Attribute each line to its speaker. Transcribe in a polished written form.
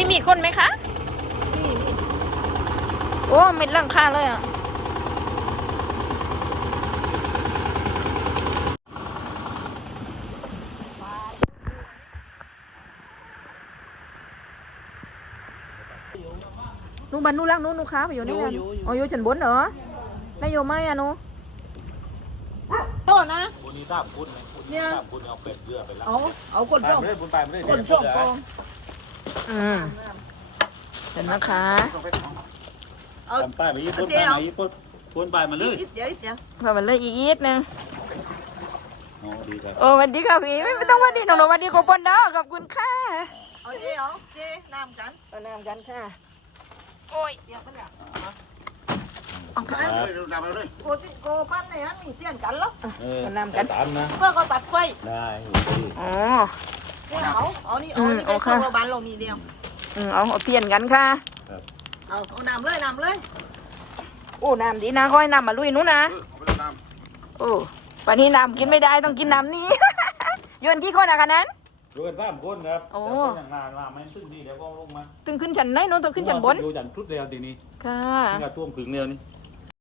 Speaker 1: มีคนไหมคะโอ้เม็ดหลังคาเลยอ่ะนูบันนูรักนูค้าไปอยู่นี่กันอ๋ออยู่ชั้นบนเหรอนายโยไม่อะนูโตนะ
Speaker 2: วันนี้3 คนเนี่ย3 คนเอาเป็ดเรือไปแล้ว
Speaker 3: เอาคนส่ง
Speaker 2: ไม่ได้บุญไปไม่ได้
Speaker 3: คนส่งกอง
Speaker 1: เห็นนะคะ
Speaker 2: ทำป้ายมายี่ปุ่นไปมายี่ปุ่นปุ่นไปมาเลย
Speaker 3: เดี๋ยว
Speaker 1: พอมันเลยอีกนิดนึง
Speaker 2: อ๋อดีครับ
Speaker 1: โอ้วันดีค่ะพี่ไม่ต้องวันดีน้องวันดีขอบคุณเด้อขอบคุณค่ะ
Speaker 3: เอาเจ๊น้ำกัน
Speaker 1: เอาน้ำกันค่ะโอ้ย
Speaker 3: เดี๋ยวกันเนี่ย
Speaker 1: เอาค่ะ
Speaker 3: โกปั้นเนี่ยมีเตี้ยนกันแล้ว
Speaker 1: เอาน้ำกัน
Speaker 2: ตามนะ
Speaker 3: เพื่อก็ตัดไฟ
Speaker 2: ได้
Speaker 1: อ๋อ
Speaker 3: เอานี่เป็นของเราบ้านเรามีเดียว
Speaker 1: เอาเปลี่ยนกันค่ะ
Speaker 3: เอาน้ำเลย
Speaker 1: โอ้น้ำดีนะค่อยน้ำมาลุยนู้นนะโอ้วันนี้น้ำกินไม่ได้ต้องกินน้ำนี้ โยนกี่คนอะคะนั้น
Speaker 2: รวย3 คนครับแต่คนอย่างนานมาไม่ซึ่งนี่เดี๋ยวก็ลงมา
Speaker 1: ตึงขึ้นชั้นไหนโน้นต้องขึ้นชั้นบน
Speaker 2: ดูจันทุดเดียวทีนี้
Speaker 1: ค่ะ
Speaker 2: นี่ก็ท่วมถึงเดียวนี่